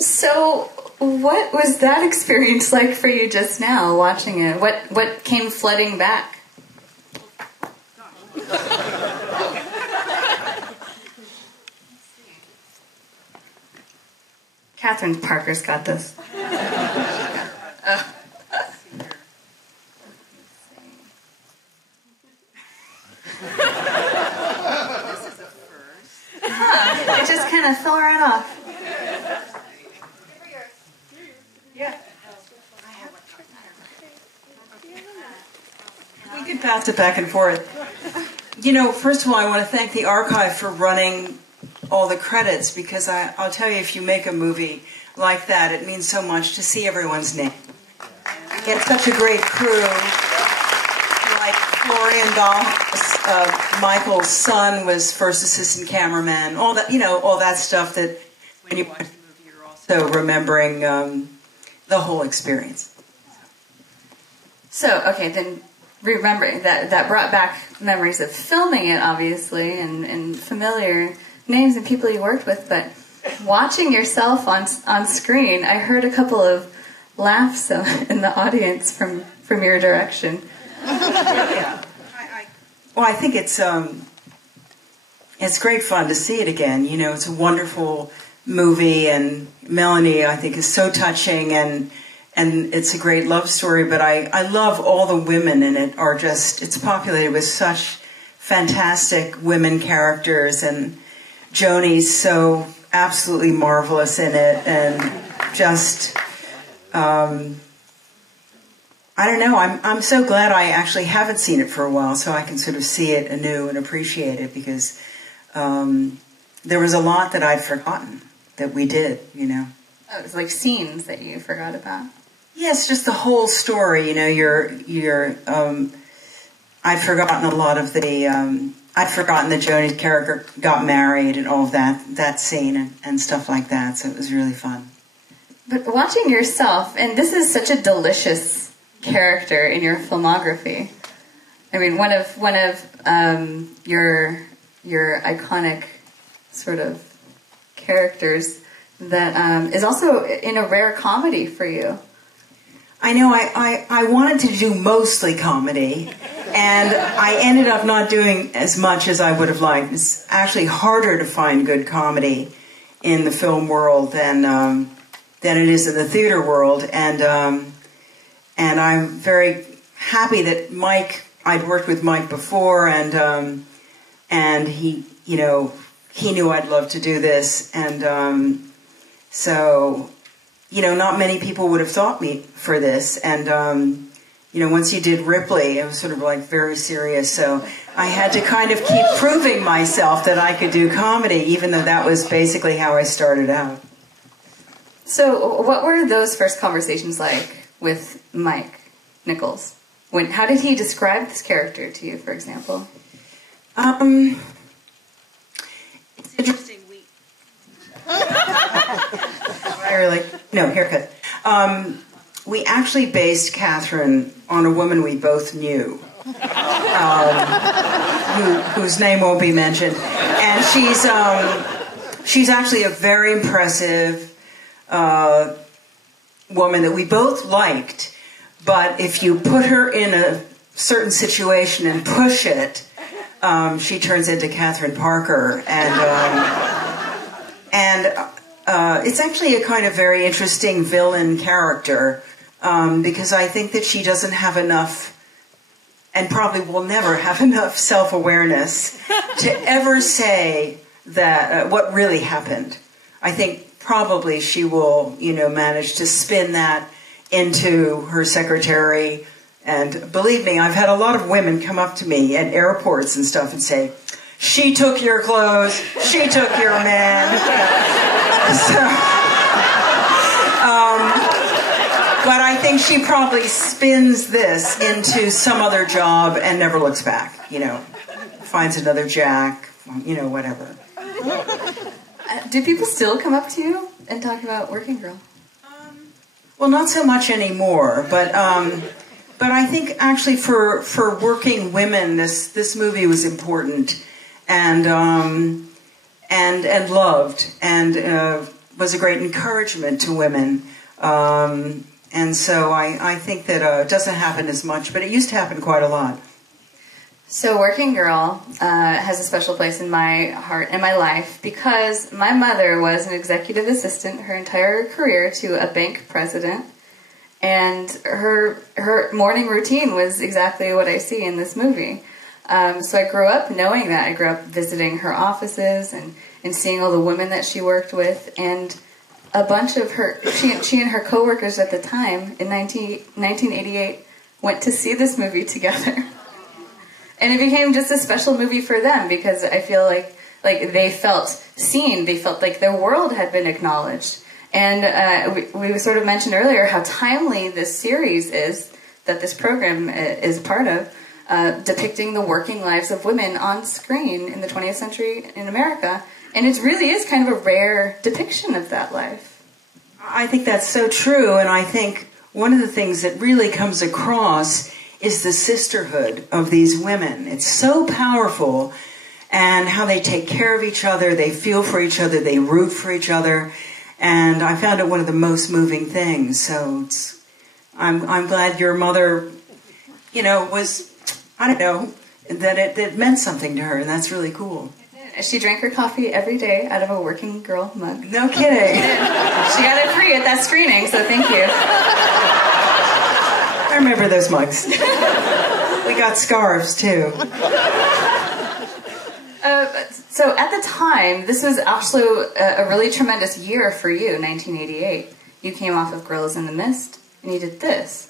So, what was that experience like for you just now, watching it? What came flooding back? Catherine Parker's got this. It just kind of fell right off. Yeah. We can pass it back and forth. You know, first of all, I want to thank the archive for running all the credits, because I'll tell you, if you make a movie like that, it means so much to see everyone's name. Get such a great crew, like Florian Dahl, Michael's son was first assistant cameraman, all that, you know, all that stuff that when you watch the movie, you're also remembering the whole experience. So, okay, then remembering that brought back memories of filming it, obviously, and familiar names and people you worked with, but watching yourself on screen, I heard a couple of laughs in the audience from your direction. Yeah. Well, I think it's great fun to see it again. You know, it's a wonderful movie, and Melanie, I think, is so touching, and it's a great love story. But I love all the women in it. Are just, it's populated with such fantastic women characters, and Joni's so absolutely marvelous in it, and just. I don't know, I'm so glad I actually haven't seen it for a while, so I can sort of see it anew and appreciate it, because there was a lot that I'd forgotten that we did, you know. Oh, it was like scenes that you forgot about? Yes, just the whole story, you know, I'd forgotten a lot of the, I'd forgotten that Joni's character got married and all of that scene and stuff like that, so it was really fun. But watching yourself, and this is such a delicious character in your filmography. I mean, one of your iconic sort of characters that is also in a rare comedy for you. I know. I wanted to do mostly comedy, and I ended up not doing as much as I would have liked. It's actually harder to find good comedy in the film world than it is in the theater world, and I'm very happy that Mike, I'd worked with Mike before, and he, you know, he knew I'd love to do this, and so, you know, not many people would have thought me for this, and you know, once you did Ripley, it was sort of like very serious, so I had to kind of keep proving myself that I could do comedy, even though that was basically how I started out. So, what were those first conversations like with Mike Nichols? How did he describe this character to you, for example? It's interesting. Haircut. We actually based Catherine on a woman we both knew, whose name won't be mentioned, and she's actually a very impressive woman that we both liked, but if you put her in a certain situation and push it, she turns into Catherine Parker, and it's actually a kind of very interesting villain character, because I think that she doesn't have enough, and probably will never have enough self-awareness to ever say that what really happened. I think probably she will, you know, manage to spin that into her secretary. And believe me, I've had a lot of women come up to me at airports and stuff and say, "She took your clothes, she took your man." So, but I think she probably spins this into some other job and never looks back, you know, finds another Jack, you know, whatever. Do people still come up to you and talk about Working Girl? Well, not so much anymore, but I think actually for working women, this movie was important and loved and was a great encouragement to women. And so I think that it doesn't happen as much, but it used to happen quite a lot. So Working Girl has a special place in my heart and my life because my mother was an executive assistant her entire career to a bank president, and her morning routine was exactly what I see in this movie. So I grew up knowing that. I grew up visiting her offices and seeing all the women that she worked with, and a bunch of she and her coworkers at the time in 1988 went to see this movie together. And it became just a special movie for them because I feel like they felt seen. They felt like their world had been acknowledged. And we sort of mentioned earlier how timely this series is, that this program is part of, depicting the working lives of women on screen in the 20th century in America. And it really is kind of a rare depiction of that life. I think that's so true, and I think one of the things that really comes across is the sisterhood of these women. It's so powerful, and how they take care of each other, they feel for each other, they root for each other, and I found it one of the most moving things. So I'm glad your mother, was, I don't know, that it meant something to her, and that's really cool. She drank her coffee every day out of a Working Girl mug. No kidding. She got it free at that screening, so thank you. I remember those mugs. We got scarves, too. So at the time, this was also a really tremendous year for you, 1988. You came off of Gorillas in the Mist, and you did this.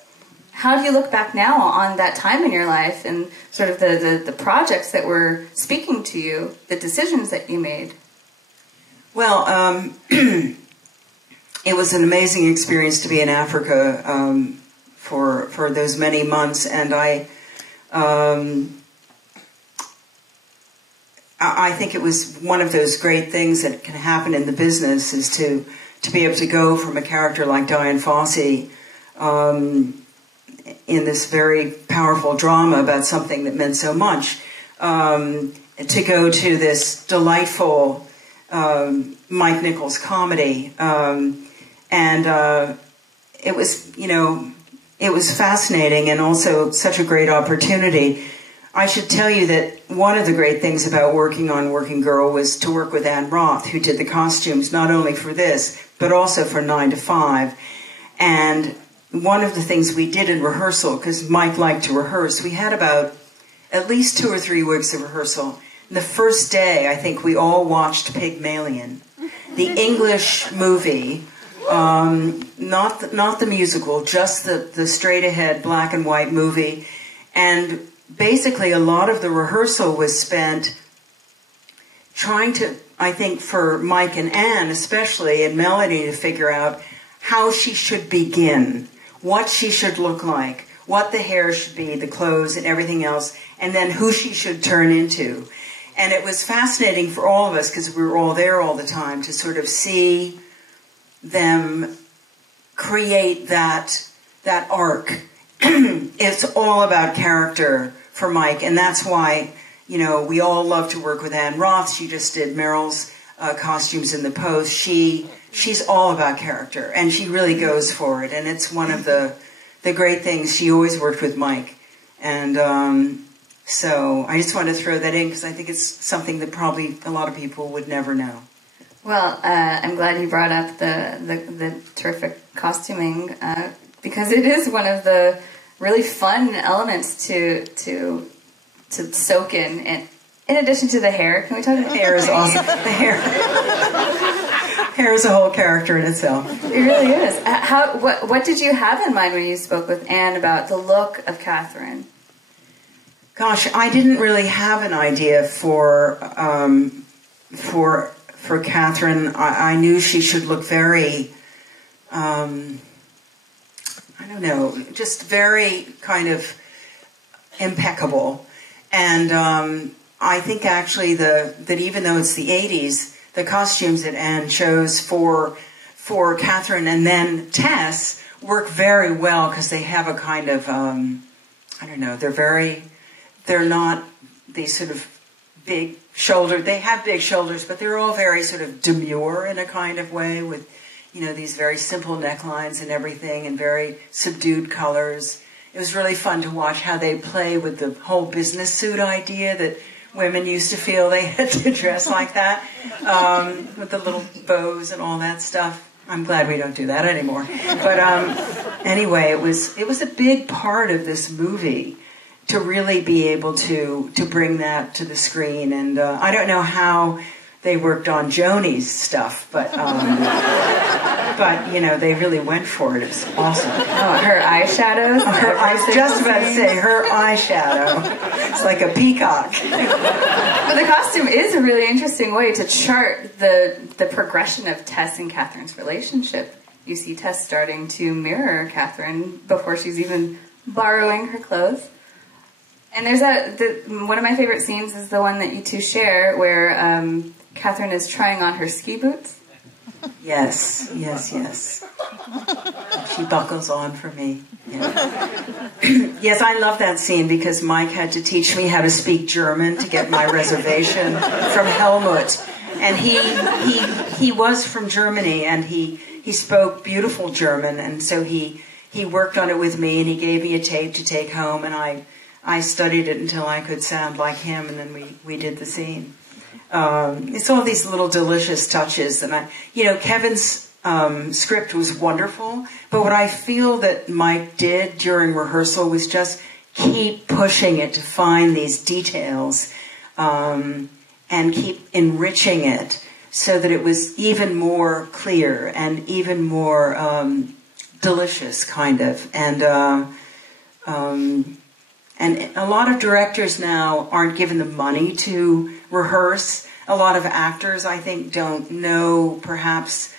How do you look back now on that time in your life and sort of the projects that were speaking to you, the decisions that you made? Well, it was an amazing experience to be in Africa for those many months, and I think it was one of those great things that can happen in the business is to be able to go from a character like Diane Fossey in this very powerful drama about something that meant so much, to go to this delightful Mike Nichols comedy, and it was, it was fascinating and also such a great opportunity. I should tell you that one of the great things about working on Working Girl was to work with Anne Roth, who did the costumes not only for this, but also for 9 to 5. And one of the things we did in rehearsal, because Mike liked to rehearse, we had about at least 2 or 3 weeks of rehearsal. And the first day, I think we all watched Pygmalion, the English movie, not the musical, just the straight-ahead black and white movie. And basically, a lot of the rehearsal was spent trying to, I think for Mike and Anne especially, and Melody, to figure out how she should begin, what she should look like, what the hair should be, the clothes and everything else, and then who she should turn into. And it was fascinating for all of us, because we were all there all the time, to sort of see them create that arc. It's all about character for Mike, and that's why, we all love to work with Anne Roth. She just did Meryl's costumes in the Post. She's all about character, and she really goes for it, and it's one of the great things. She always worked with Mike, and so I just wanted to throw that in because I think it's something that probably a lot of people would never know. Well, I'm glad you brought up the terrific costuming, because it is one of the really fun elements to soak in. And in addition to the hair, can we talk about hair? Is awesome. The hair. Hair is a whole character in itself. It really is. What did you have in mind when you spoke with Anne about the look of Catherine? Gosh, I didn't really have an idea for Catherine. I knew she should look very, I don't know, just very kind of impeccable. And I think actually that even though it's the 80s, the costumes that Anne chose for Catherine and then Tess work very well, because they have a kind of, I don't know, they're not these sort of big shoulder. They have big shoulders, but they're all very sort of demure in a kind of way, with, you know, these very simple necklines and everything, and very subdued colors. It was really fun to watch how they play with the whole business suit idea that women used to feel they had to dress like that, with the little bows and all that stuff. I'm glad we don't do that anymore. But anyway, it was a big part of this movie to really be able to bring that to the screen. And I don't know how they worked on Joni's stuff, but you know, they really went for it. It was awesome. Oh, her eyeshadows? I was just about to say, her eyeshadow. It's like a peacock. But the costume is a really interesting way to chart the progression of Tess and Catherine's relationship. You see Tess starting to mirror Catherine before she's even borrowing her clothes. And there's one of my favorite scenes is the one that you two share where Catherine is trying on her ski boots. Yes. She buckles on for me. Yeah. Yes, I love that scene because Mike had to teach me how to speak German to get my reservation from Helmut. And he was from Germany, and he spoke beautiful German, and so he worked on it with me, and he gave me a tape to take home, and I studied it until I could sound like him, and then we did the scene. It's all these little delicious touches, and Kevin's script was wonderful, but what I feel that Mike did during rehearsal was just keep pushing it to find these details, and keep enriching it so that it was even more clear and even more delicious, kind of. And a lot of directors now aren't given the money to rehearse. A lot of actors, I think, don't know perhaps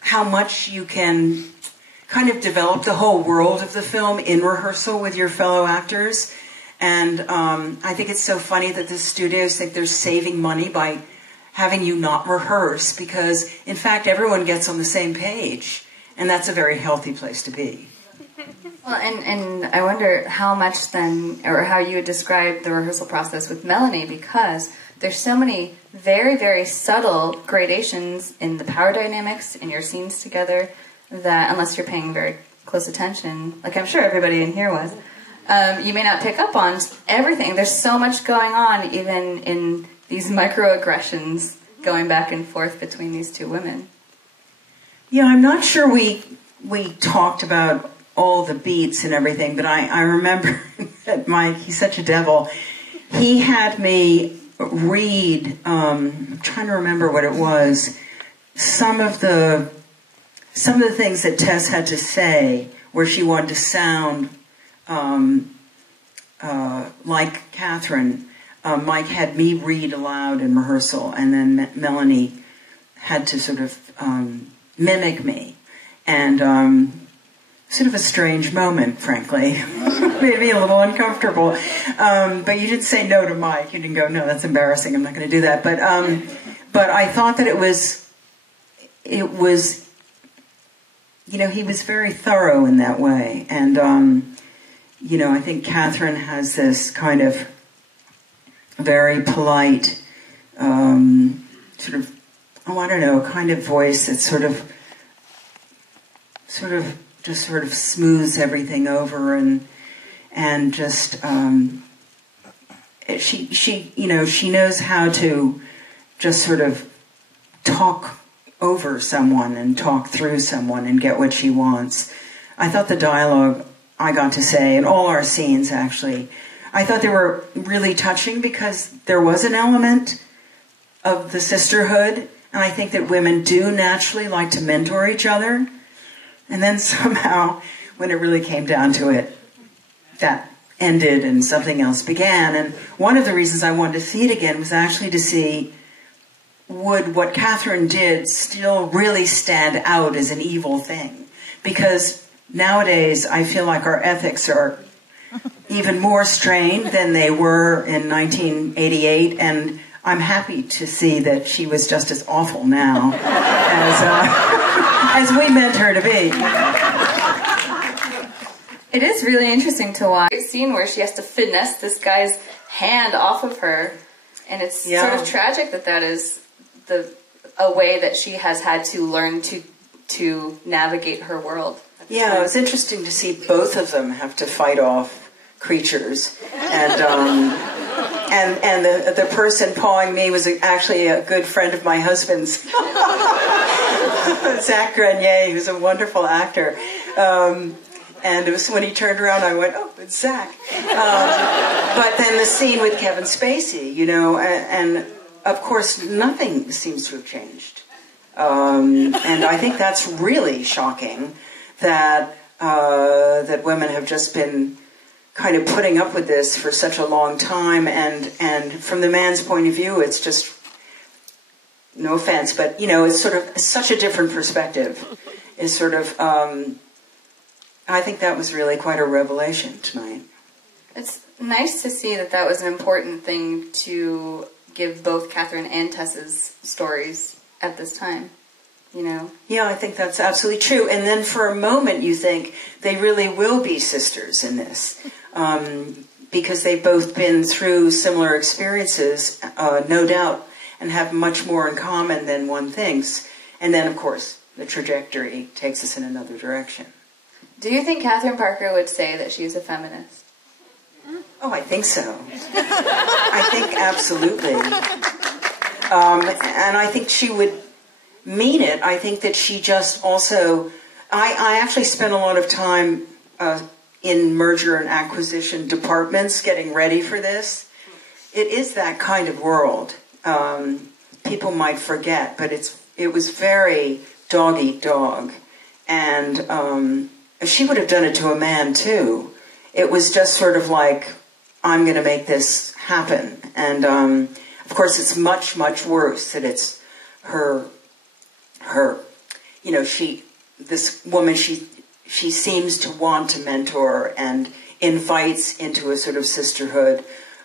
how much you can kind of develop the whole world of the film in rehearsal with your fellow actors. And I think it's so funny that the studios think they're saving money by having you not rehearse, because, in fact, everyone gets on the same page. And that's a very healthy place to be. Well, and I wonder how much then, or how you would describe the rehearsal process with Melanie, because there's so many very, very subtle gradations in the power dynamics in your scenes together that, unless you're paying very close attention, like I'm sure everybody in here was, you may not pick up on everything. There's so much going on, even in these microaggressions going back and forth between these two women. Yeah, I'm not sure we talked about all the beats and everything, but I remember that Mike, he's such a devil, he had me read, I'm trying to remember what it was, some of the things that Tess had to say where she wanted to sound like Catherine. Mike had me read aloud in rehearsal, and then Melanie had to sort of mimic me. And sort of a strange moment, frankly. Made me a little uncomfortable. But you didn't say no to Mike. You didn't go, no, that's embarrassing, I'm not going to do that. But I thought that it was, he was very thorough in that way. And, I think Catherine has this kind of very polite, sort of, kind of voice that sort of smooths everything over, and just she knows how to just sort of talk over someone and talk through someone and get what she wants. I thought the dialogue I got to say, in all our scenes actually, I thought they were really touching because there was an element of the sisterhood, and I think that women do naturally like to mentor each other. And then somehow, when it really came down to it, that ended and something else began. And one of the reasons I wanted to see it again was actually to see, would what Catherine did still really stand out as an evil thing? Because nowadays, I feel like our ethics are even more strained than they were in 1988, and I'm happy to see that she was just as awful now as we meant her to be. It is really interesting to watch a scene where she has to finesse this guy's hand off of her, And it's sort of tragic that is a way that she has had to learn to navigate her world. Yeah, it was interesting to see both of them have to fight off creatures, and the person pawing me was actually a good friend of my husband's, Zach Grenier, who's a wonderful actor. And it was when he turned around, I went, "Oh, it's Zach." But then the scene with Kevin Spacey, and of course nothing seems to have changed. And I think that's really shocking that women have just been kind of putting up with this for such a long time. And from the man's point of view, it's just, no offense, but it's sort of such a different perspective. It's sort of. I think that was really quite a revelation tonight. It's nice to see that was an important thing to give both Catherine and Tess's stories at this time, Yeah, I think that's absolutely true. And then for a moment you think they really will be sisters in this, because they've both been through similar experiences, no doubt, and have much more in common than one thinks. And then, of course, the trajectory takes us in another direction. Do you think Catherine Parker would say that she's a feminist? Oh, I think so. I think absolutely. And I think she would mean it. I think that she just also... I actually spent a lot of time in merger and acquisition departments getting ready for this. It is that kind of world. People might forget, but it was very dog eat dog. And... she would have done it to a man, too. It was just sort of like, I'm going to make this happen. And, of course, it's much, much worse that it's her, this woman, she seems to want to mentor and invites into a sort of sisterhood.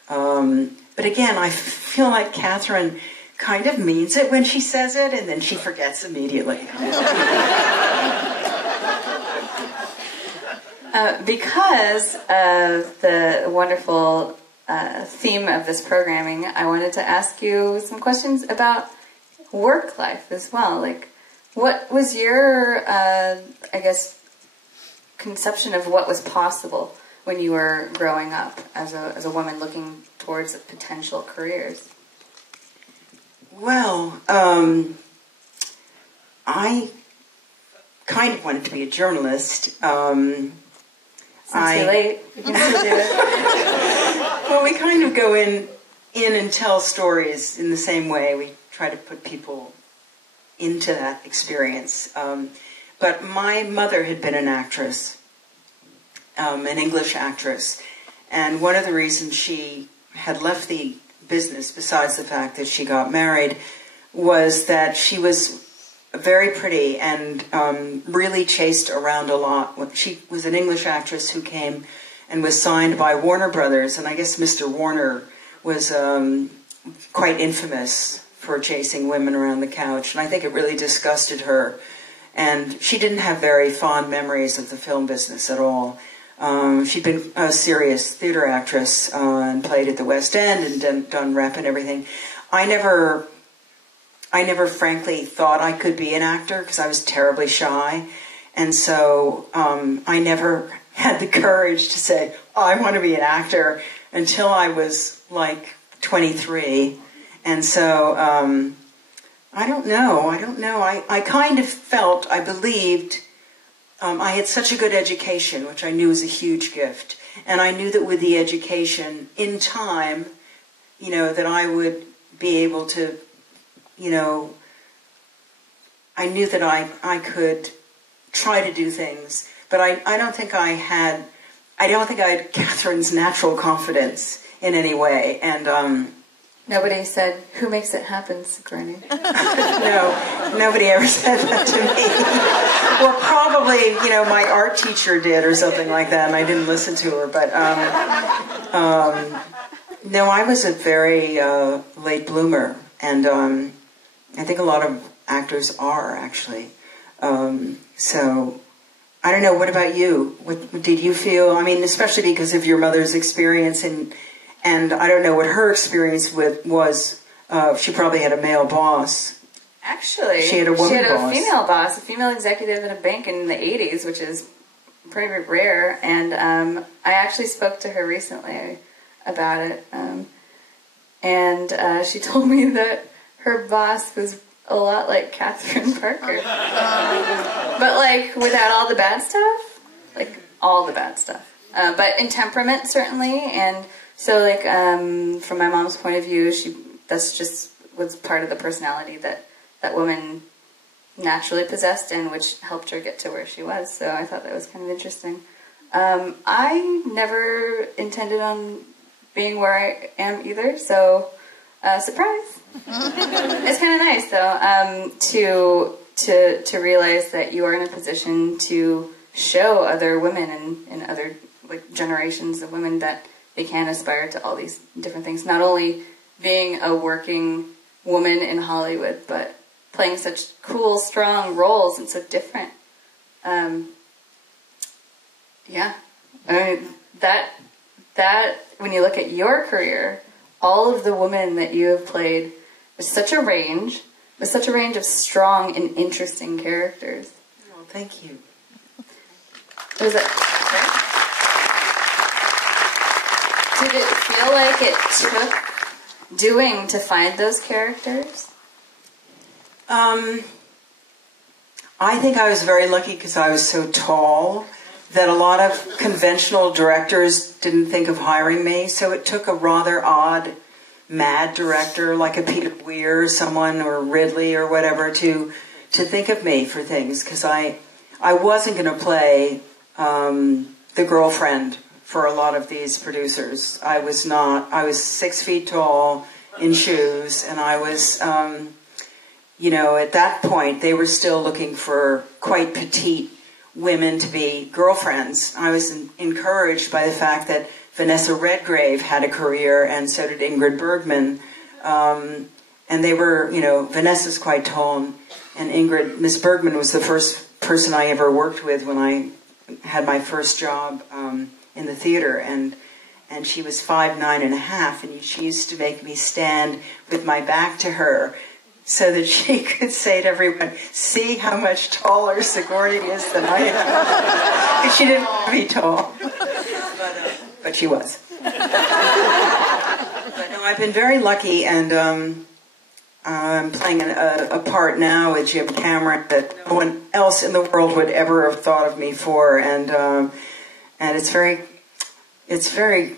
But again, I feel like Catherine kind of means it when she says it, and then she forgets immediately. Because of the wonderful theme of this programming, I wanted to ask you some questions about work life as well. Like, what was your, conception of what was possible when you were growing up as a woman looking towards potential careers? Well, I kind of wanted to be a journalist. Since you're late, you can still do it. Well, we kind of go in and tell stories in the same way. We try to put people into that experience. But my mother had been an actress, an English actress. And one of the reasons she had left the business, besides the fact that she got married, was that she was very pretty and really chased around a lot. She was an English actress who came and was signed by Warner Brothers, and I guess Mr. Warner was quite infamous for chasing women around the couch, and I think it really disgusted her. And she didn't have very fond memories of the film business at all. She'd been a serious theater actress and played at the West End and done rep and everything. I never frankly thought I could be an actor because I was terribly shy. And so I never had the courage to say, oh, I want to be an actor until I was like 23. And so I don't know. I kind of felt, I believed, I had such a good education, which I knew was a huge gift. And I knew that with the education, in time, that I would be able to, I knew that I could try to do things, but I don't think I had Catherine's natural confidence in any way. And nobody said, "Who makes it happen, Sigourney?" No, nobody ever said that to me. Or probably, my art teacher did or something like that, and I didn't listen to her. But no, I was a very late bloomer, and I think a lot of actors are, actually. So, I don't know, what about you? What did you feel? I mean, especially because of your mother's experience, and and I don't know what her experience was. She probably had a male boss. Actually, she had a woman boss. Female boss, a female executive in a bank in the 80s, which is pretty rare. And I actually spoke to her recently about it. And she told me that her boss was a lot like Catherine Parker. But like without all the bad stuff. Like all the bad stuff. But in temperament, certainly. And so like from my mom's point of view, that's just was part of the personality that woman naturally possessed and which helped her get to where she was. So I thought that was kind of interesting. I never intended on being where I am either, so surprise. It's kind of nice though to realize that you are in a position to show other women and other like generations of women that they can aspire to all these different things. Not only being a working woman in Hollywood, but playing such cool, strong roles and so different. Yeah, I mean that when you look at your career, all of the women that you have played with such a range of strong and interesting characters. Oh, thank you. Was it? Did it feel like it took doing to find those characters? I think I was very lucky because I was so tall that a lot of conventional directors didn't think of hiring me, so it took a rather odd, mad director like a Peter Weir or someone, or Ridley or whatever, to think of me for things, because I wasn't going to play the girlfriend for a lot of these producers. I was 6 feet tall in shoes, and I was, you know, at that point they were still looking for quite petite women to be girlfriends. I was encouraged by the fact that Vanessa Redgrave had a career, and so did Ingrid Bergman. And they were, you know, Vanessa's quite tall, and Miss Bergman was the first person I ever worked with when I had my first job in the theater, and she was 5'9½", and she used to make me stand with my back to her so that she could say to everyone, "See how much taller Sigourney is than I am." Because she didn't want to be tall, but she was. But no, I've been very lucky, and I'm playing a part now with Jim Cameron that no one else in the world would ever have thought of me for, and it's very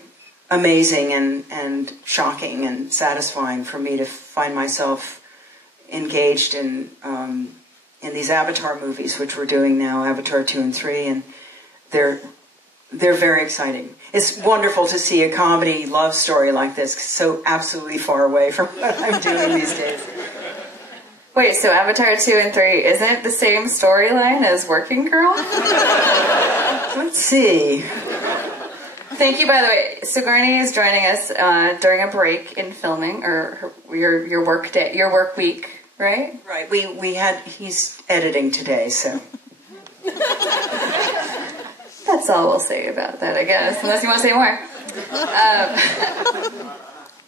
amazing and shocking and satisfying for me to find myself engaged in these Avatar movies, which we're doing now, Avatar 2 and 3, and they're very exciting. It's wonderful to see a comedy love story like this, so absolutely far away from what I'm doing these days. Wait, so Avatar 2 and 3 isn't the same storyline as Working Girl? Let's see. Thank you, by the way. Sigourney is joining us during a break in filming, or your work day, your work week, right? Right. He's editing today, so. That's all we'll say about that, I guess, unless you want to say more.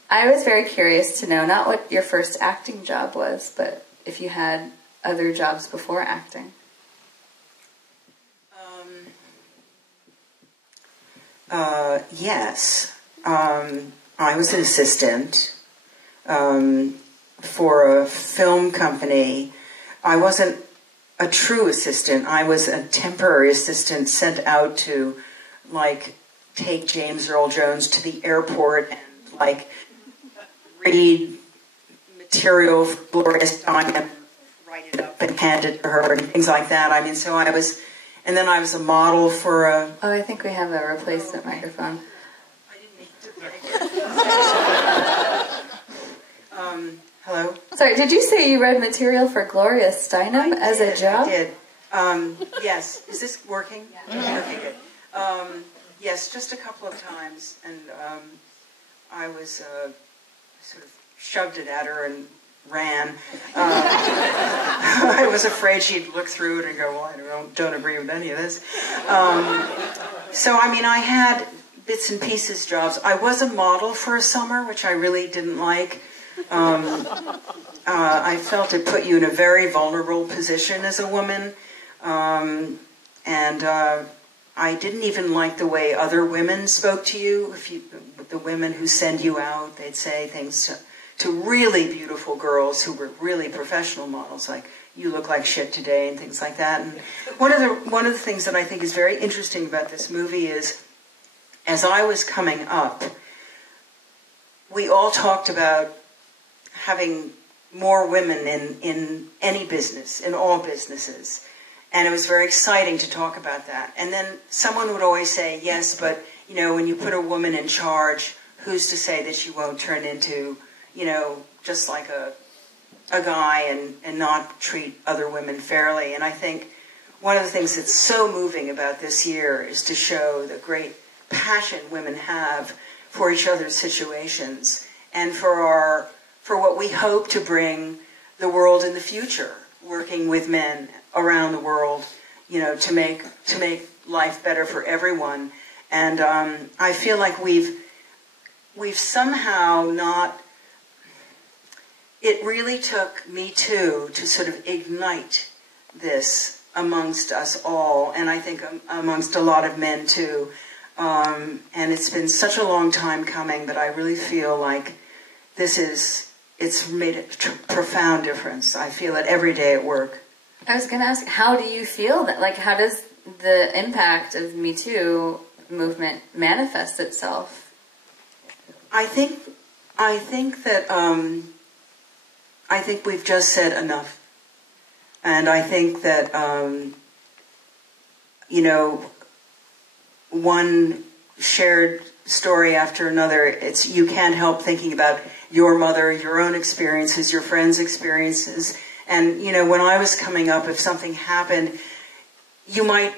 I was very curious to know, not what your first acting job was, but if you had other jobs before acting. Yes. I was an assistant for a film company. I wasn't a true assistant. I was a temporary assistant sent out to, like, take James Earl Jones to the airport and, like, read material for Gloria Steinem, write it up and hand it to her and things like that. I mean, so I was... And then I was a model for a... Oh, I think we have a replacement microphone. I didn't mean to break it. Hello? Sorry, did you say you read material for Gloria Steinem as a job? I did. Yes. Is this working? Yeah. Okay, good. Yes, just a couple of times. And I was sort of shoved it at her and ran. I was afraid she'd look through it and go, well, I don't agree with any of this. So, I mean, I had bits and pieces jobs. I was a model for a summer, which I really didn't like. I felt it put you in a very vulnerable position as a woman. I didn't even like the way other women spoke to you. The women who send you out, they'd say things to really beautiful girls who were really professional models, like, you look like shit today, and things like that. And one of the things that I think is very interesting about this movie is, as I was coming up, we all talked about having more women in any business, in all businesses. And it was very exciting to talk about that. And then someone would always say, yes, but, you know, when you put a woman in charge, who's to say that she won't turn into, you know, just like a guy and not treat other women fairly. And I think one of the things that's so moving about this year is to show the great passion women have for each other's situations and for what we hope to bring the world in the future, working with men around the world, you know, to make life better for everyone. And I feel like we've somehow not. It really took Me Too to sort of ignite this amongst us all, and I think amongst a lot of men too. And it's been such a long time coming, but I really feel like it's made a profound difference. I feel it every day at work. I was going to ask, how do you feel that? Like, how does the impact of Me Too movement manifest itself? I think we've just said enough. And I think that, you know, one shared story after another, you can't help thinking about your mother, your own experiences, your friends' experiences. And, you know, when I was coming up, if something happened, you might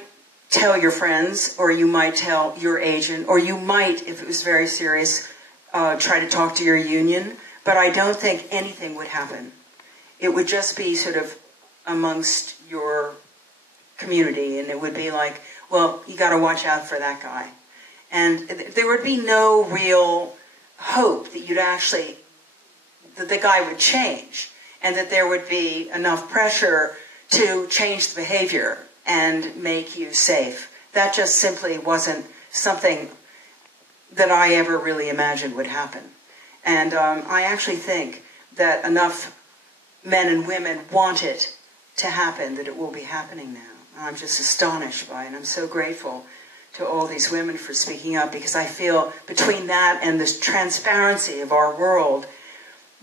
tell your friends, or you might tell your agent, or you might, if it was very serious, try to talk to your union. But I don't think anything would happen. It would just be sort of amongst your community, and it would be like, well, you got to watch out for that guy. And there would be no real hope that that the guy would change, and that there would be enough pressure to change the behavior and make you safe. That just simply wasn't something that I ever really imagined would happen. And I actually think that enough men and women want it to happen, that it will be happening now. I'm just astonished by it, and I'm so grateful to all these women for speaking up, because I feel between that and this transparency of our world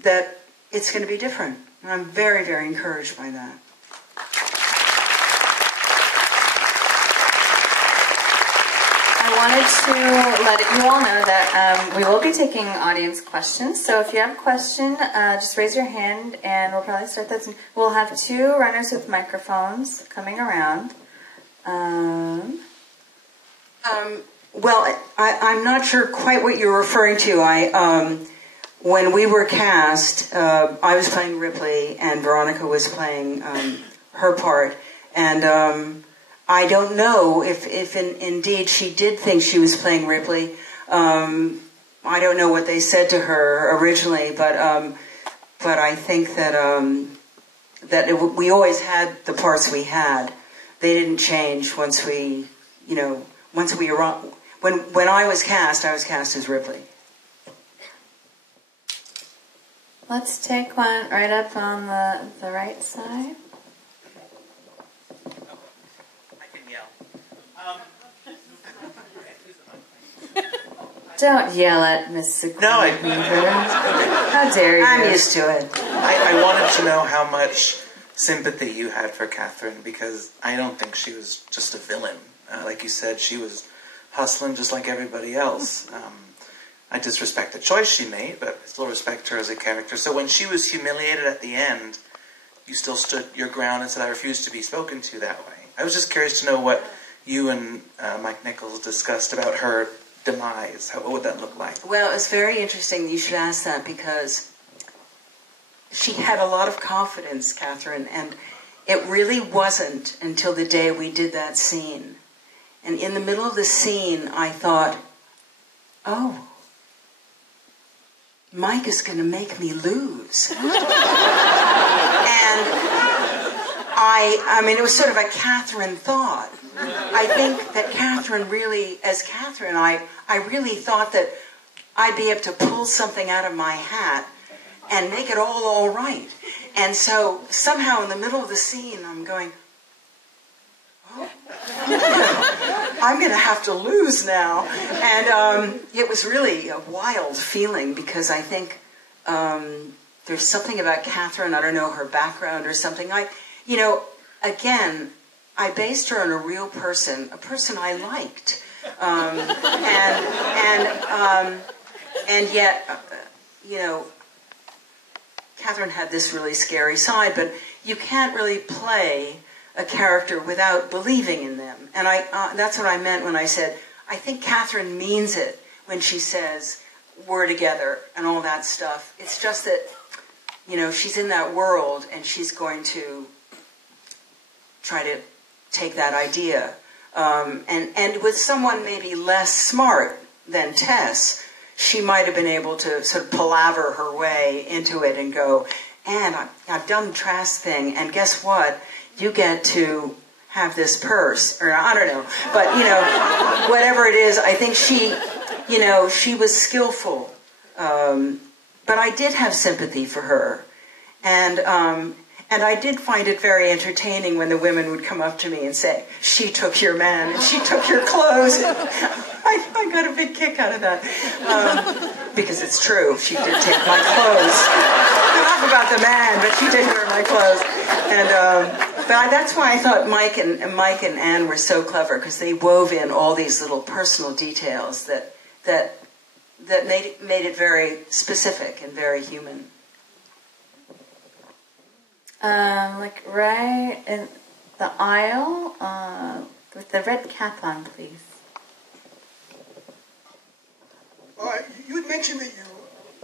that it's going to be different. And I'm very, very encouraged by that. I wanted to let you all know that we will be taking audience questions. So if you have a question, just raise your hand, and we'll probably start that soon. We'll have 2 runners with microphones coming around. Well, I'm not sure quite what you're referring to. When we were cast, I was playing Ripley, and Veronica was playing her part. And I don't know if indeed she did think she was playing Ripley. I don't know what they said to her originally, but I think that we always had the parts we had. They didn't change once we arrived. When I was cast as Ripley. Let's take one right up on the right side. Don't yell at Miss Sigourney. No, How dare you? I'm used to it. I wanted to know how much sympathy you had for Catherine, because I don't think she was just a villain. Like you said, she was hustling just like everybody else. I just respect the choice she made, but I still respect her as a character. So when she was humiliated at the end, you still stood your ground and said, I refuse to be spoken to that way. I was just curious to know what you and Mike Nichols discussed about her demise. What would that look like? Well, it's very interesting you should ask that, because she had a lot of confidence, Catherine, and it really wasn't until the day we did that scene. And in the middle of the scene, I thought, oh, Mike is going to make me lose. And I mean, it was sort of a Catherine thought. I think that Catherine really, as Catherine, I really thought that I'd be able to pull something out of my hat and make it all right. And so somehow in the middle of the scene, I'm going, oh, I'm going to have to lose now. And it was really a wild feeling because I think there's something about Catherine, I don't know, her background or something. Again, I based her on a real person, a person I liked. And yet, Catherine had this really scary side, but you can't really play a character without believing in them. And that's what I meant when I said, I think Catherine means it when she says, we're together and all that stuff. It's just that, she's in that world and she's going to try to take that idea. And with someone maybe less smart than Tess, she might have been able to sort of palaver her way into it and go, and I've done the Trask thing, and guess what? You get to have this purse, or I don't know. But, whatever it is, I think she was skillful. But I did have sympathy for her. And I did find it very entertaining when the women would come up to me and say, she took your man, and she took your clothes. I got a big kick out of that. Because it's true, she did take my clothes. Enough about the man, but she did wear my clothes. But that's why I thought Mike and Anne were so clever, because they wove in all these little personal details that made it very specific and very human. Like right in the aisle, with the red cap on, please. You had mentioned that you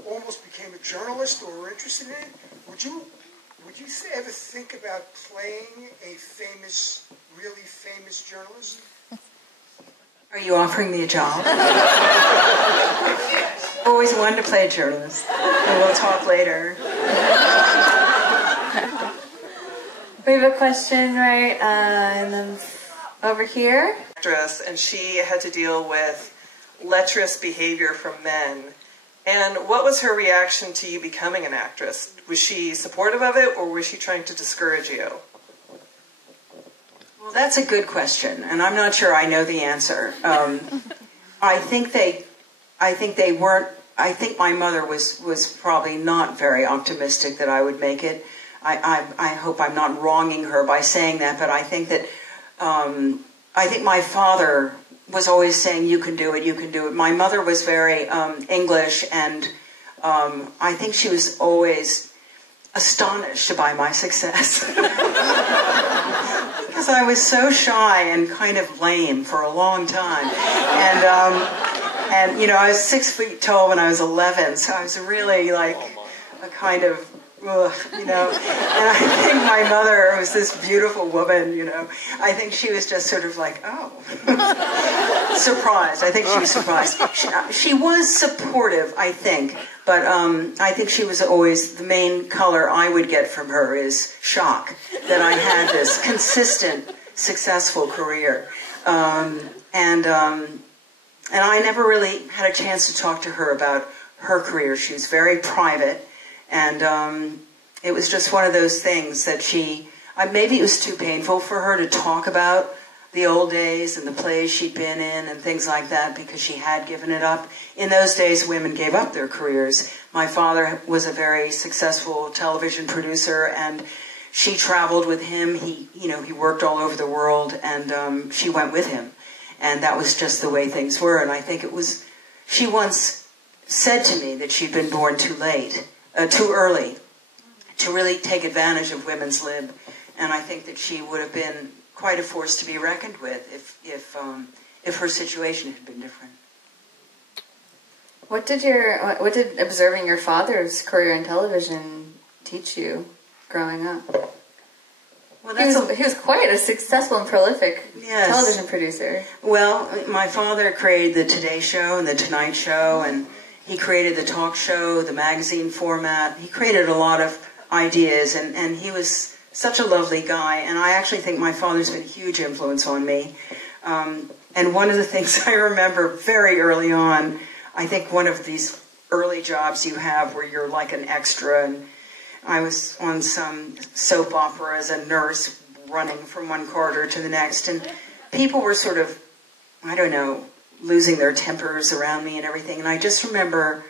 almost became a journalist or were interested in it. Would you ever think about playing a really famous journalist? Are you offering me a job? Always wanted to play a journalist. And we'll talk later. We have a question, right? And then over here. Actress, and she had to deal with lecherous behavior from men. And what was her reaction to you becoming an actress? Was she supportive of it, or was she trying to discourage you? Well, that's a good question, and I'm not sure I know the answer. I think they weren't. I think my mother was probably not very optimistic that I would make it. I hope I'm not wronging her by saying that, but I think that I think my father was always saying, you can do it, you can do it. My mother was very English, and I think she was always astonished by my success. Because I was so shy and kind of lame for a long time. And I was 6 feet tall when I was 11, so I was really like a kind of, and I think my mother was this beautiful woman, I think she was just sort of like, oh, surprised. I think she was surprised. She was supportive, I think, but I think she was always, the main color I would get from her is shock, that I had this consistent, successful career. And I never really had a chance to talk to her about her career. She was very private. And it was just one of those things that maybe it was too painful for her to talk about the old days and the plays she'd been in and things like that, because she had given it up. In those days, women gave up their careers. My father was a very successful television producer, and she traveled with him. He worked all over the world, and she went with him. And that was just the way things were. And I think she once said to me that she'd been born too early to really take advantage of women's lib, and I think that she would have been quite a force to be reckoned with if her situation had been different. What did observing your father's career in television teach you growing up? Well, he was quite a successful and prolific Yes. television producer. Well, my father created the Today Show and the Tonight Show, and he created the talk show, the magazine format. He created a lot of ideas, and he was such a lovely guy, and I actually think my father's been a huge influence on me. And one of the things I remember very early on, I think one of these early jobs you have where you're like an extra, and I was on some soap opera as a nurse running from one corridor to the next, and people were sort of, I don't know, losing their tempers around me and everything. And I just remember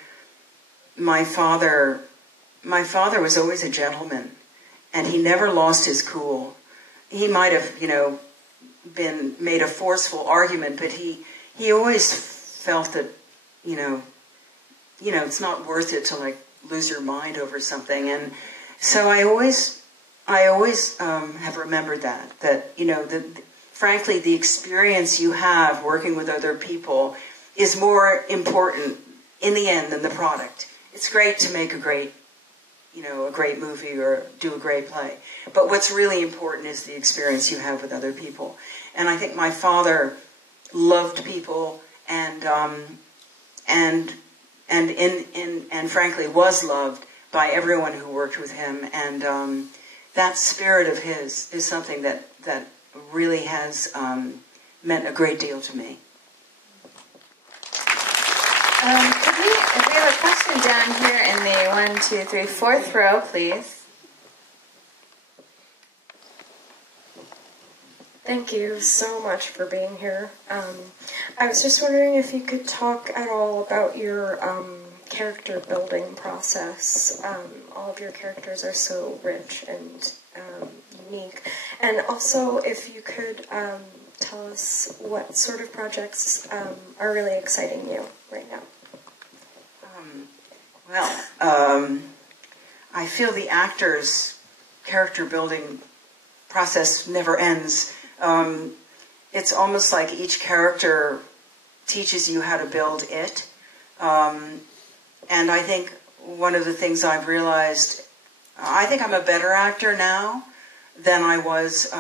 my father was always a gentleman, and he never lost his cool. He might have, been made a forceful argument, but he always felt that, it's not worth it to like lose your mind over something. And so I always have remembered that frankly, the experience you have working with other people is more important in the end than the product. It's great to make a great movie or do a great play, but what's really important is the experience you have with other people. And I think my father loved people and frankly was loved by everyone who worked with him. And that spirit of his is something that really has meant a great deal to me. If we have a question down here in the 1, 2, 3, 4th row, please. Thank you so much for being here. I was just wondering if you could talk at all about your character building process. All of your characters are so rich and unique. And also, if you could tell us what sort of projects are really exciting you right now. I feel the actor's character building process never ends. It's almost like each character teaches you how to build it. And I think one of the things I've realized, I think I'm a better actor now than I was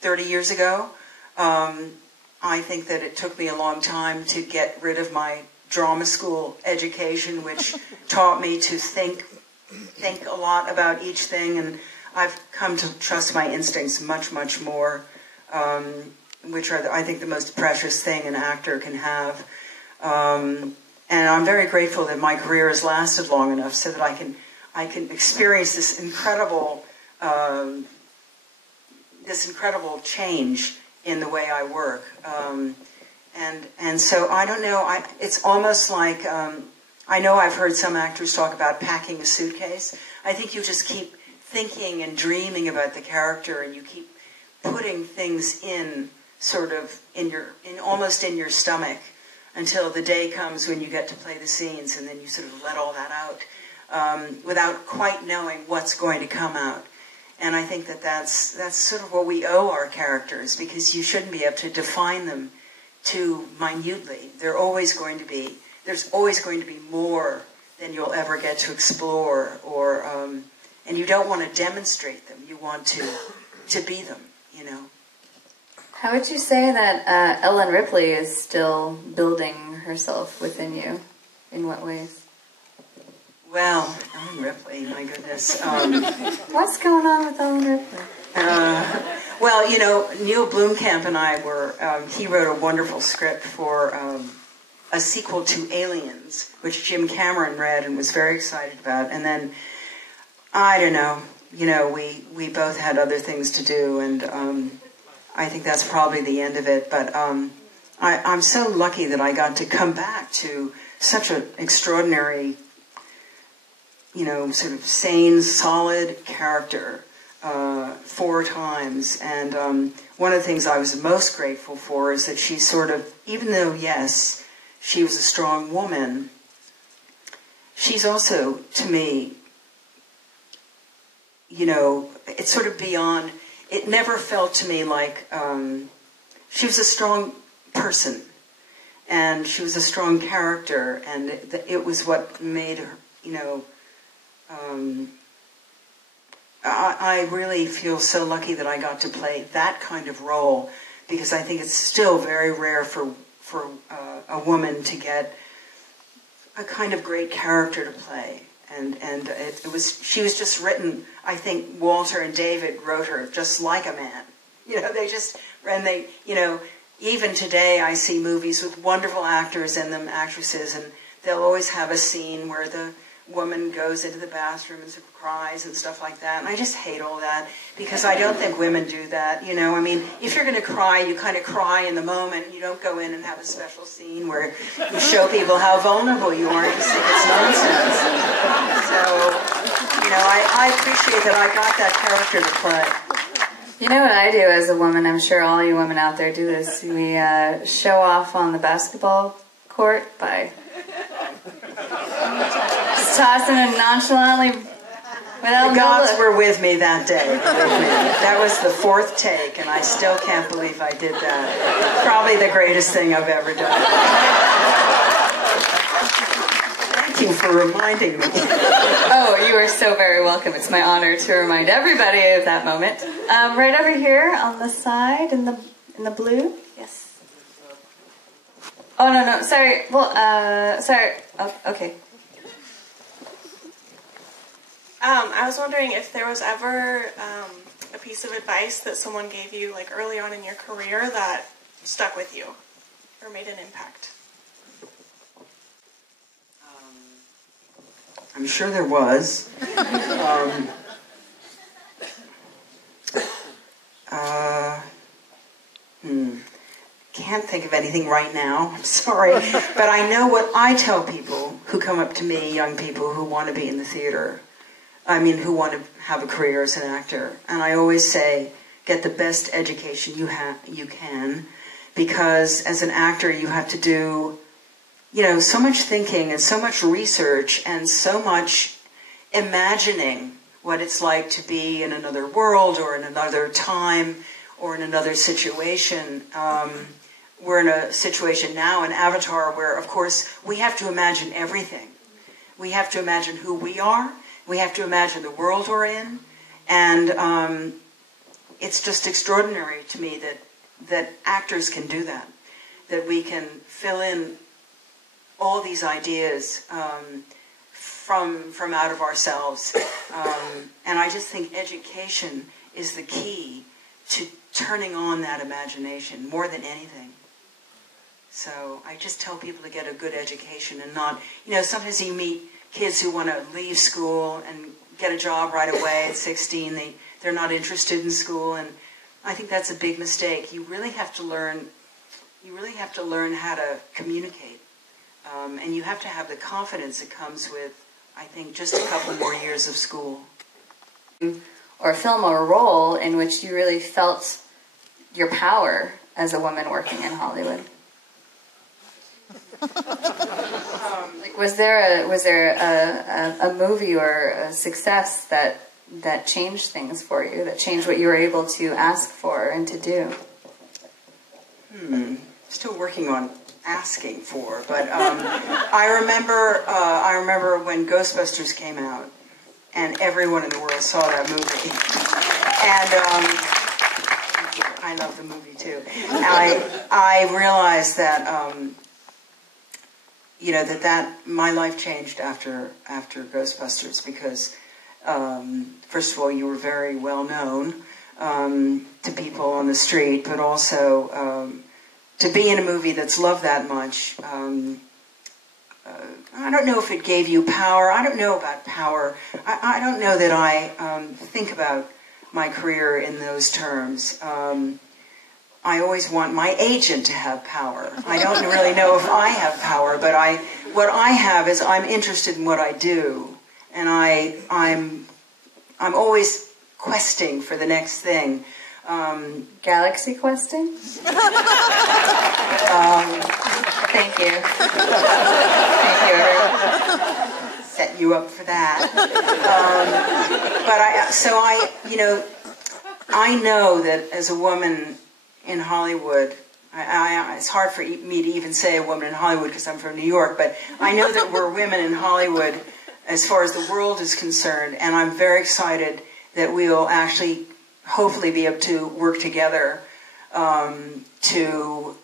30 years ago. I think that it took me a long time to get rid of my drama school education, which taught me to think a lot about each thing, and I've come to trust my instincts much, much more, which are, I think, the most precious thing an actor can have. And I'm very grateful that my career has lasted long enough so that I can experience this incredible change in the way I work. And so I don't know. It's almost like I know I've heard some actors talk about packing a suitcase. I think you just keep thinking and dreaming about the character, and you keep putting things in sort of almost in your stomach until the day comes when you get to play the scenes, and then you sort of let all that out without quite knowing what's going to come out. And I think that's sort of what we owe our characters, because you shouldn't be able to define them too minutely. There's always going to be more than you'll ever get to explore, or and you don't want to demonstrate them. You want to be them, How would you say that Ellen Ripley is still building herself within you? In what ways? Well, Ellen Ripley, my goodness. What's going on with Ellen Ripley? Well, Neil Blomkamp and I were, he wrote a wonderful script for a sequel to Aliens, which Jim Cameron read and was very excited about. And then, I don't know, we both had other things to do, and I think that's probably the end of it. But I'm so lucky that I got to come back to such an extraordinary, sort of sane, solid character 4 times. And one of the things I was most grateful for is that she sort of, even though, yes, she was a strong woman, she's also, to me, it's sort of beyond, it never felt to me like, she was a strong person, and she was a strong character, and it was what made her, I really feel so lucky that I got to play that kind of role, because I think it's still very rare for a woman to get a kind of great character to play. And she was just written, I think Walter and David wrote her just like a man. Even today I see movies with wonderful actors in them, actresses, and they'll always have a scene where the woman goes into the bathroom and sort of cries and stuff like that. And I just hate all that, because I don't think women do that. I mean, if you're going to cry, you kind of cry in the moment. You don't go in and have a special scene where you show people how vulnerable you are. You just think it's nonsense. So, I appreciate that I got that character to play. You know what I do as a woman? I'm sure all you women out there do this. We show off on the basketball court by just tossing it nonchalantly without The gods no look. were with me that day. That was the 4th take, and I still can't believe I did that. Probably the greatest thing I've ever done. Thank you for reminding me. Oh, you are so very welcome. It's my honor to remind everybody of that moment. Right over here on the side in the blue. Yes. Oh no, sorry. Well, sorry. Oh, okay. I was wondering if there was ever a piece of advice that someone gave you, like early on in your career, that stuck with you or made an impact. I'm sure there was. Can't think of anything right now. I'm sorry. But I know what I tell people who come up to me, young people who want to be in the theater. Who want to have a career as an actor. And I always say, get the best education you can, because as an actor you have to do, so much thinking and so much research and so much imagining what it's like to be in another world or in another time or in another situation. We're in a situation now in Avatar where, of course, we have to imagine everything. We have to imagine who we are. We have to imagine the world we're in. And it's just extraordinary to me that actors can do that. That we can fill in all these ideas from out of ourselves. And I just think education is the key to turning on that imagination more than anything. So I just tell people to get a good education and not, sometimes you meet kids who want to leave school and get a job right away at 16. They're not interested in school, and I think that's a big mistake. You really have to learn how to communicate. And you have to have the confidence that comes with, I think, just a couple more years of school. Or a film or a role in which you really felt your power as a woman working in Hollywood. Was there a movie or a success that changed things for you, that changed what you were able to ask for and to do? Still working on asking for, but I remember when Ghostbusters came out, and everyone in the world saw that movie, and I love the movie too. I realized that that my life changed after Ghostbusters, because first of all, you were very well known to people on the street, but also to be in a movie that's loved that much. I don't know if it gave you power. I don't know about power. I don't know that I think about my career in those terms. I always want my agent to have power. I don't really know if I have power, but what I have is I'm interested in what I do, and I'm always questing for the next thing. Galaxy questing? Thank you. Thank you. Set you up for that. I know that as a woman in Hollywood, it's hard for me to even say a woman in Hollywood because I'm from New York, but I know that we're women in Hollywood as far as the world is concerned, and I'm very excited that we'll actually hopefully be able to work together to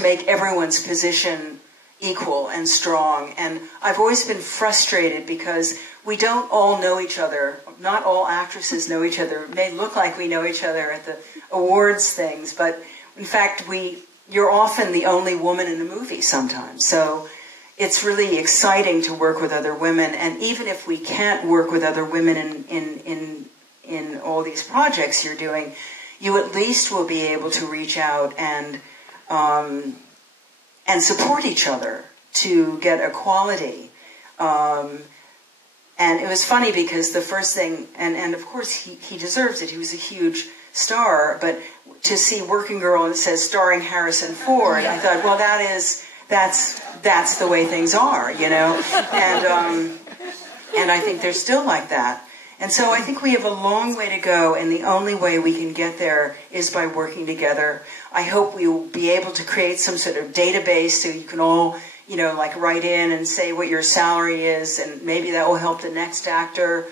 make everyone's position equal and strong. And I've always been frustrated because we don't all know each other. Not all actresses know each other. It may look like we know each other at the awards things, but in fact, you're often the only woman in the movie sometimes. So it's really exciting to work with other women. And even if we can't work with other women in all these projects you're doing, you at least will be able to reach out and support each other to get equality. And it was funny because the first thing, and of course he deserves it, he was a huge star, but to see Working Girl and it says starring Harrison Ford, I thought, well, that's the way things are, you know? And I think they're still like that. And so I think we have a long way to go, and the only way we can get there is by working together. I hope we will be able to create some sort of database so you can all, you know, like write in and say what your salary is, and maybe that will help the next actor.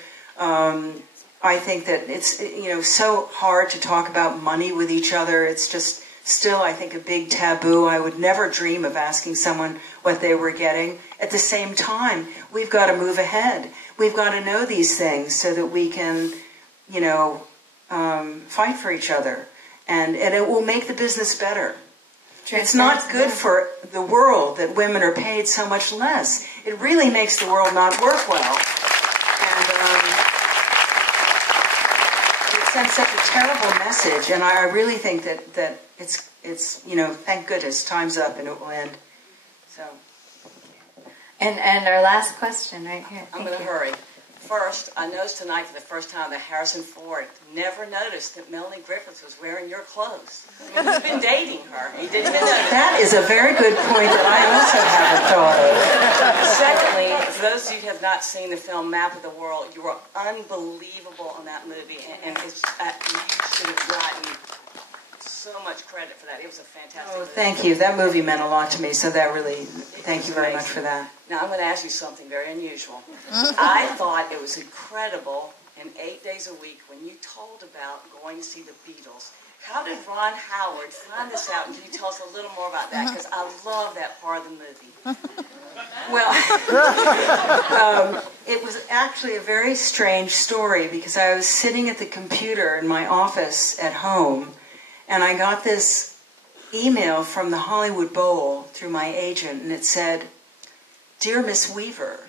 I think that it's, you know, so hard to talk about money with each other. It's just still, I think, a big taboo. I would never dream of asking someone what they were getting. At the same time, we've got to move ahead. We've got to know these things so that we can, you know, fight for each other. And it will make the business better. It's not good for the world that women are paid so much less. It really makes the world not work well. And it sends such a terrible message. And I really think that it's you know, thank goodness, time's up and it will end. So. And our last question right here. I'm going to hurry. First, I noticed tonight for the first time that Harrison Ford never noticed that Melanie Griffith was wearing your clothes. He's been dating her. He didn't even notice. That is a very good point that I also haven't thought of. Secondly, for those of you who have not seen the film Map of the World, you were unbelievable in that movie, and you should have gotten so much credit for that. It was a fantastic movie. Thank you. That movie meant a lot to me, so that really, thank you very much for that. Now, I'm going to ask you something very unusual. I thought it was incredible in 8 days a week when you told about going to see the Beatles. How did Ron Howard find this out? And can you tell us a little more about that? Because I love that part of the movie. Well, it was actually a very strange story because I was sitting at the computer in my office at home, and I got this email from the Hollywood Bowl through my agent, and it said, "Dear Miss Weaver,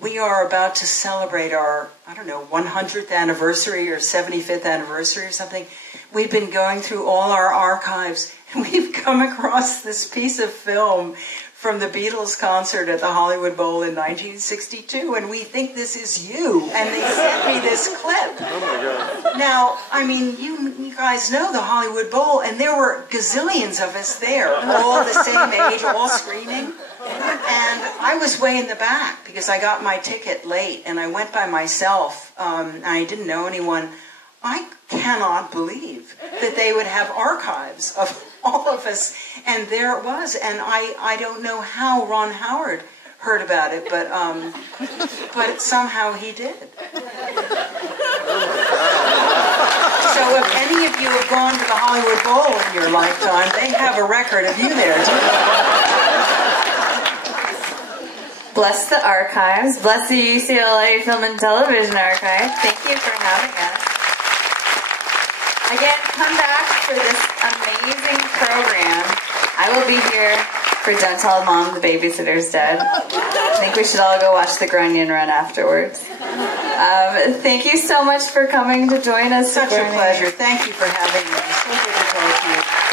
we are about to celebrate our, 100th anniversary or 75th anniversary or something. We've been going through all our archives, and we've come across this piece of film from the Beatles concert at the Hollywood Bowl in 1962, and we think this is you." And they sent me this clip. Oh my God. Now, I mean, you guys know the Hollywood Bowl, and there were gazillions of us there, all the same age, all screaming. And I was way in the back because I got my ticket late, and I went by myself, and I didn't know anyone. I cannot believe that they would have archives of all of us, and there it was. And I don't know how Ron Howard heard about it, but somehow he did. So if any of you have gone to the Hollywood Bowl in your lifetime, they have a record of you there too. Bless the archives. Bless the UCLA Film and Television Archive. Thank you for having us. Again, come back for this amazing program. I will be here for Don't Tell Mom the Babysitter's Dead. I think we should all go watch the Grunion Run afterwards. Thank you so much for coming to join us. Such a pleasure. Thank you for having me. So good to talk to you.